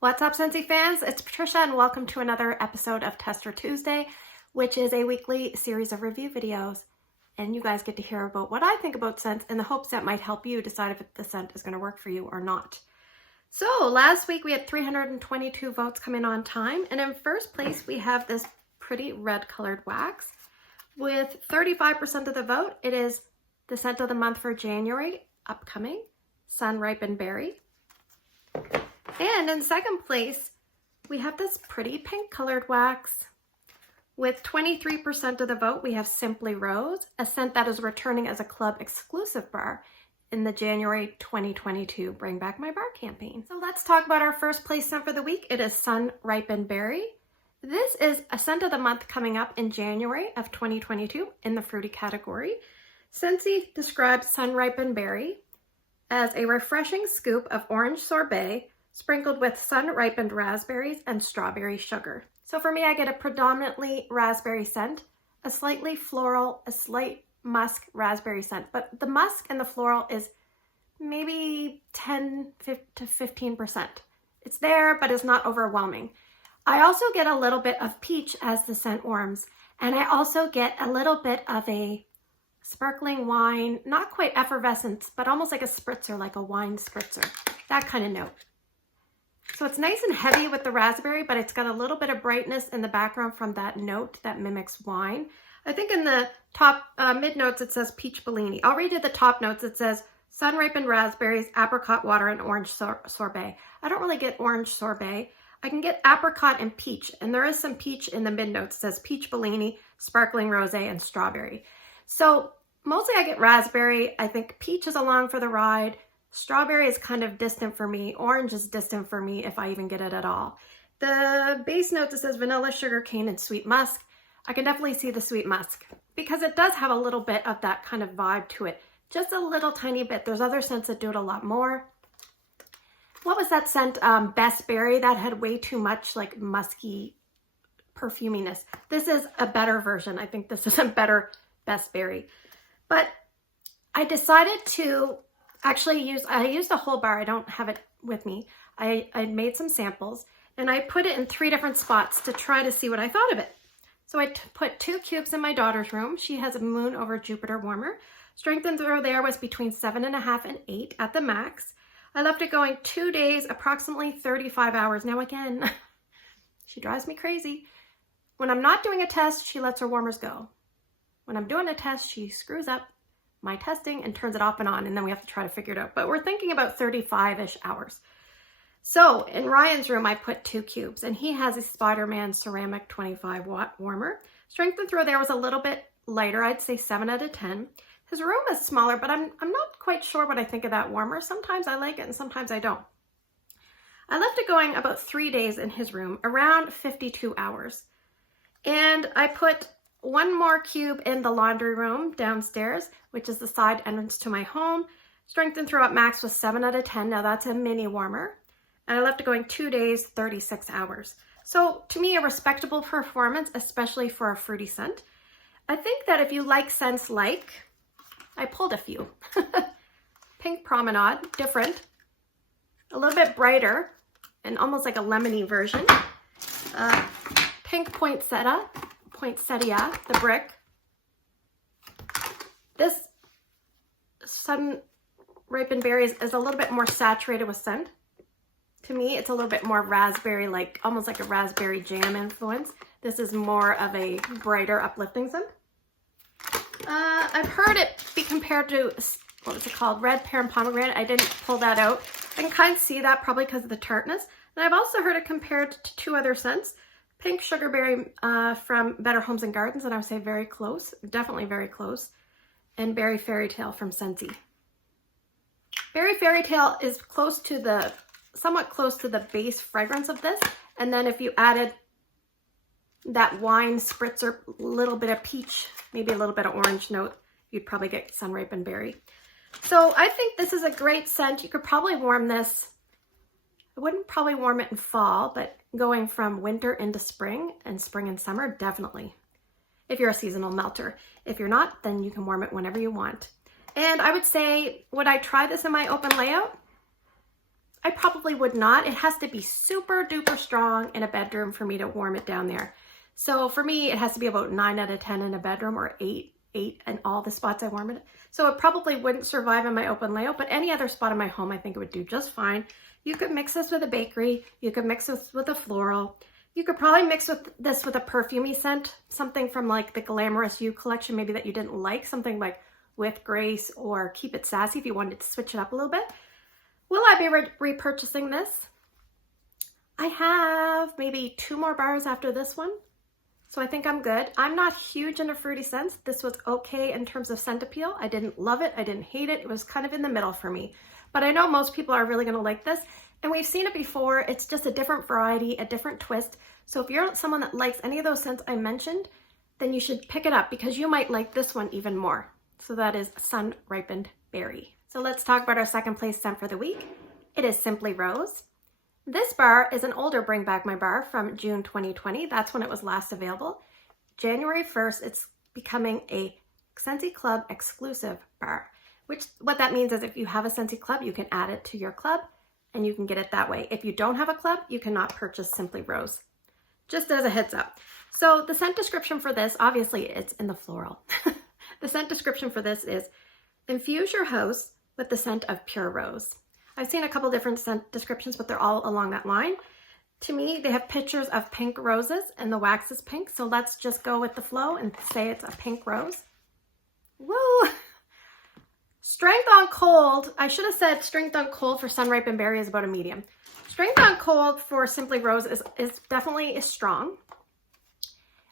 What's up, Scentsy fans? It's Patricia and welcome to another episode of Tester Tuesday, which is a weekly series of review videos. And you guys get to hear about what I think about scents in the hopes that might help you decide if the scent is going to work for you or not. So last week we had 322 votes come in on time. And in first place, we have this pretty red colored wax. With 35% of the vote, it is the scent of the month for January, upcoming, Sun-Ripened Berry. And in second place, we have this pretty pink colored wax. With 23% of the vote, we have Simply Rose, a scent that is returning as a club exclusive bar in the January 2022 Bring Back My Bar campaign. So let's talk about our first place scent for the week. It is Sun-Ripened Berry. This is a scent of the month coming up in January of 2022 in the fruity category. Scentsy describes Sun-Ripened Berry as a refreshing scoop of orange sorbet sprinkled with sun-ripened raspberries and strawberry sugar. So for me, I get a predominantly raspberry scent, a slightly floral, a slight musk raspberry scent, but the musk and the floral is maybe 10 to 15%. It's there, but it's not overwhelming. I also get a little bit of peach as the scent warms, and I also get a little bit of a sparkling wine, not quite effervescence, but almost like a spritzer, like a wine spritzer, that kind of note. So it's nice and heavy with the raspberry, but it's got a little bit of brightness in the background from that note that mimics wine. I think in the top mid notes, it says peach Bellini. I'll read you the top notes. It says sun-ripened raspberries, apricot water, and orange sorbet. I don't really get orange sorbet. I can get apricot and peach, and there is some peach in the mid notes. It says peach Bellini, sparkling rosé, and strawberry. So mostly I get raspberry. I think peach is along for the ride. Strawberry is kind of distant for me. Orange is distant for me if I even get it at all. The base note that says vanilla, sugar cane, and sweet musk. I can definitely see the sweet musk because it does have a little bit of that kind of vibe to it. Just a little tiny bit. There's other scents that do it a lot more. What was that scent? Best Berry. That had way too much like musky perfuminess. This is a better version. I think this is a better Best Berry. But I decided to actually I used the whole bar. I don't have it with me. I made some samples and I put it in 3 different spots to try to see what I thought of it. So I put 2 cubes in my daughter's room. She has a Moon over Jupiter warmer. Strength and throw there was between 7.5 and 8 at the max. I left it going 2 days, approximately 35 hours. Now again, she drives me crazy. When I'm not doing a test, she lets her warmers go. When I'm doing a test, she screws up my testing and turns it off and on, and then we have to try to figure it out. But we're thinking about 35-ish hours. So in Ryan's room, I put 2 cubes, and he has a Spider-Man ceramic 25-watt warmer. Strength and throw there was a little bit lighter. I'd say 7 out of 10. His room is smaller, but I'm not quite sure what I think of that warmer. Sometimes I like it and sometimes I don't. I left it going about 3 days in his room, around 52 hours. And I put 1 more cube in the laundry room downstairs, which is the side entrance to my home. Strength and throw at max was 7 out of 10. Now that's a mini warmer. And I left it going 2 days, 36 hours. So to me, a respectable performance, especially for a fruity scent. I think that if you like scents like, I pulled a few. Pink Promenade, different. A little bit brighter and almost like a lemony version. Pink Poinsettia, the brick. This Sun-Ripened Berries is a little bit more saturated with scent. To me, it's a little bit more raspberry, like almost like a raspberry jam influence. This is more of a brighter, uplifting scent. I've heard it be compared to, what was it called? Red Pear and Pomegranate. I didn't pull that out. I can kind of see that probably because of the tartness. And I've also heard it compared to 2 other scents. Pink Sugarberry from Better Homes and Gardens, and I would say very close, definitely very close. And Berry Fairy Tale from Scentsy. Berry Fairy Tale is somewhat close to the base fragrance of this. And then if you added that wine spritzer, a little bit of peach, maybe a little bit of orange note, you'd probably get Sun-Ripened Berry. So I think this is a great scent. You could probably warm this. I wouldn't probably warm it in fall, but going from winter into spring and summer, definitely. If you're a seasonal melter. If you're not, then you can warm it whenever you want. And I would say, would I try this in my open layout? I probably would not. It has to be super duper strong in a bedroom for me to warm it down there. So for me, it has to be about 9 out of 10 in a bedroom, or 8 in all the spots I warm it. So it probably wouldn't survive in my open layout, but any other spot in my home, I think it would do just fine. You could mix this with a bakery. You could mix this with a floral. You could probably mix this with a perfumey scent, something from like the Glamorous You collection, maybe that you didn't like, something like With Grace or Keep It Sassy if you wanted to switch it up a little bit. Will I be repurchasing this? I have maybe 2 more bars after this one. So I think I'm good. I'm not huge into fruity scents. This was okay in terms of scent appeal. I didn't love it. I didn't hate it. It was kind of in the middle for me. But I know most people are really going to like this. And we've seen it before. It's just a different variety, a different twist. So if you're someone that likes any of those scents I mentioned, then you should pick it up because you might like this one even more. So that is Sun-Ripened Berry. So let's talk about our second place scent for the week. It is Simply Rose. This bar is an older Bring Back My bar from June 2020. That's when it was last available. January 1st, it's becoming a Scentsy Club exclusive bar, which what that means is if you have a Scentsy Club, you can add it to your club and you can get it that way. If you don't have a club, you cannot purchase Simply Rose. Just as a heads up. So the scent description for this, obviously it's in the floral. The scent description for this is, infuse your house with the scent of pure rose. I've seen a couple different scent descriptions, but they're all along that line. To me, they have pictures of pink roses and the wax is pink. So let's just go with the flow and say it's a pink rose. Woo! Strength on cold. I should have said strength on cold for Sun-Ripened Berry is about a medium. Strength on cold for Simply Rose is definitely strong.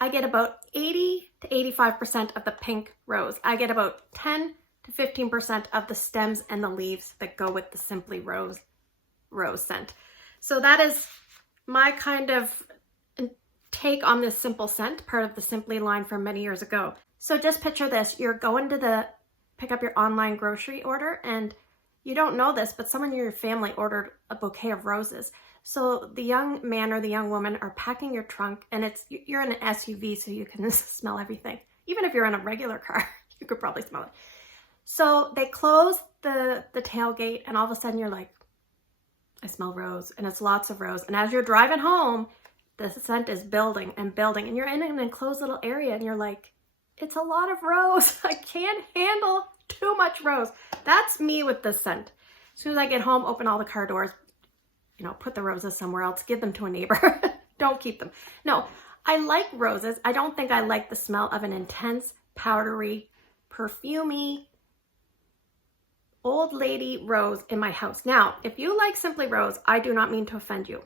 I get about 80 to 85% of the pink rose. I get about 10 to 15% of the stems and the leaves that go with the Simply Rose scent. So that is my kind of take on this simple scent, part of the Simply line from many years ago. So just picture this. You're going to pick up your online grocery order and you don't know this, but someone in your family ordered a bouquet of roses. So the young man or the young woman are packing your trunk and you're in an SUV so you can smell everything. Even if you're in a regular car, you could probably smell it. So they close the tailgate and all of a sudden you're like, I smell rose, and it's lots of rose. And as you're driving home, the scent is building and building and you're in an enclosed little area and you're like, it's a lot of rose. I can't handle too much rose. That's me with this scent. As soon as I get home, open all the car doors, put the roses somewhere else, give them to a neighbor. Don't keep them. No, I like roses. I don't think I like the smell of an intense, powdery, perfumey, old lady rose in my house. Now, if you like Simply Rose, I do not mean to offend you.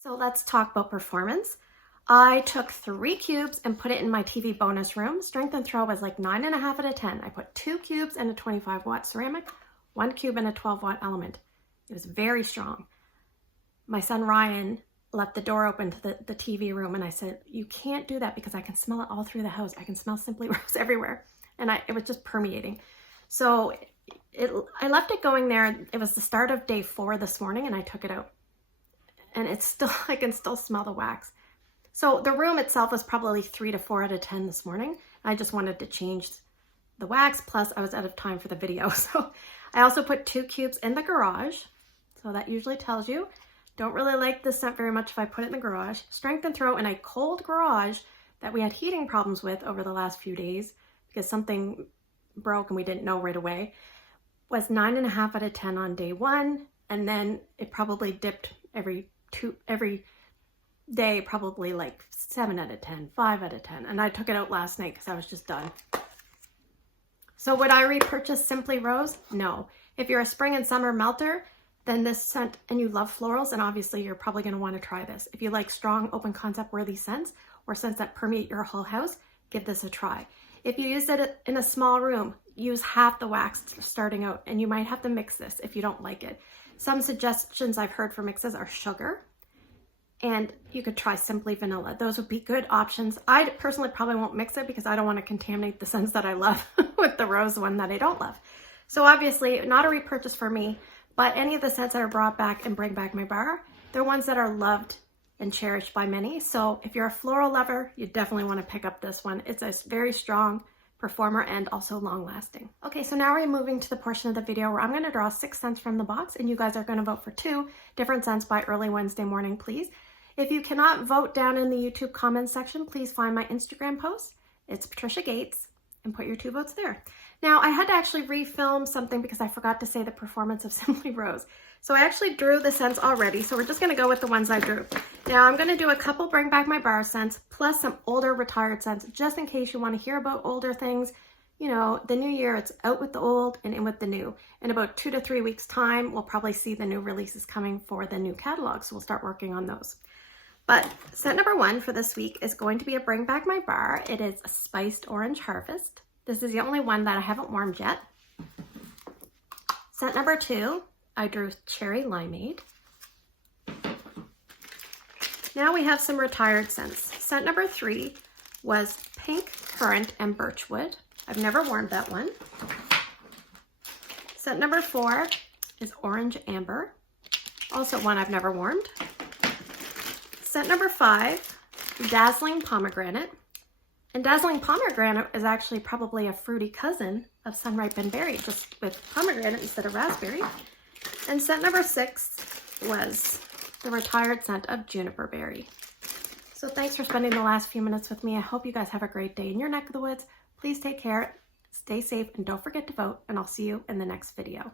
So let's talk about performance. I took 3 cubes and put it in my TV bonus room. Strength and throw was like 9.5 out of 10. I put 2 cubes in a 25-watt ceramic, 1 cube in a 12-watt element. It was very strong. My son Ryan left the door open to the TV room and I said, you can't do that because I can smell it all through the house. I can smell Simply Rose everywhere. And it was just permeating. So I left it going there. It was the start of day 4 this morning and I took it out. And it's still, I can still smell the wax. So the room itself was probably 3 to 4 out of 10 this morning. I just wanted to change the wax, plus I was out of time for the video. So I also put 2 cubes in the garage. So that usually tells you. Don't really like this scent very much if I put it in the garage. Strength and throw in a cold garage that we had heating problems with over the last few days because something broke and we didn't know right away, was 9.5 out of 10 on day 1. And then it probably dipped every day, probably like 7 out of 10, 5 out of 10. And I took it out last night because I was just done. So would I repurchase Simply Rose? No. If you're a spring and summer melter, then this scent, and you love florals, and obviously you're probably going to want to try this. If you like strong, open concept worthy scents or scents that permeate your whole house, give this a try. If you use it in a small room, use half the wax starting out, and you might have to mix this if you don't like it. Some suggestions I've heard for mixes are sugar, and you could try Simply Vanilla. Those would be good options. I personally probably won't mix it because I don't want to contaminate the scents that I love with the rose one that I don't love. So obviously not a repurchase for me, but any of the scents that are brought back and bring back my bar, they're ones that are loved and cherished by many. So if you're a floral lover, you definitely want to pick up this one. It's a very strong, performer and also long lasting. Okay, so now we're moving to the portion of the video where I'm going to draw 6 scents from the box, and you guys are going to vote for 2 different scents by early Wednesday morning, please. If you cannot vote down in the YouTube comments section, please find my Instagram post. It's Patricia Gates, and put your 2 votes there. Now, I had to actually refilm something because I forgot to say the performance of Simply Rose. So I actually drew the scents already, so we're just gonna go with the ones I drew. Now I'm gonna do a couple Bring Back My Bar scents, plus some older retired scents, just in case you wanna hear about older things. You know, the new year, it's out with the old and in with the new. In about 2 to 3 weeks time, we'll probably see the new releases coming for the new catalog, so we'll start working on those. But scent number 1 for this week is going to be a Bring Back My Bar. It is a Spiced Orange Harvest. This is the only one that I haven't warmed yet. Scent number 2, I drew Cherry Limeade. Now we have some retired scents. Scent number 3 was Pink Currant and Birchwood. I've never warmed that one. Scent number 4 is Orange Amber. Also one I've never warmed. Scent number 5, Dazzling Pomegranate. And Dazzling Pomegranate is actually probably a fruity cousin of Sun-Ripened Berry, just with pomegranate instead of raspberry. And scent number 6 was the retired scent of Juniper Berry. So thanks for spending the last few minutes with me. I hope you guys have a great day in your neck of the woods. Please take care, stay safe, and don't forget to vote, and I'll see you in the next video.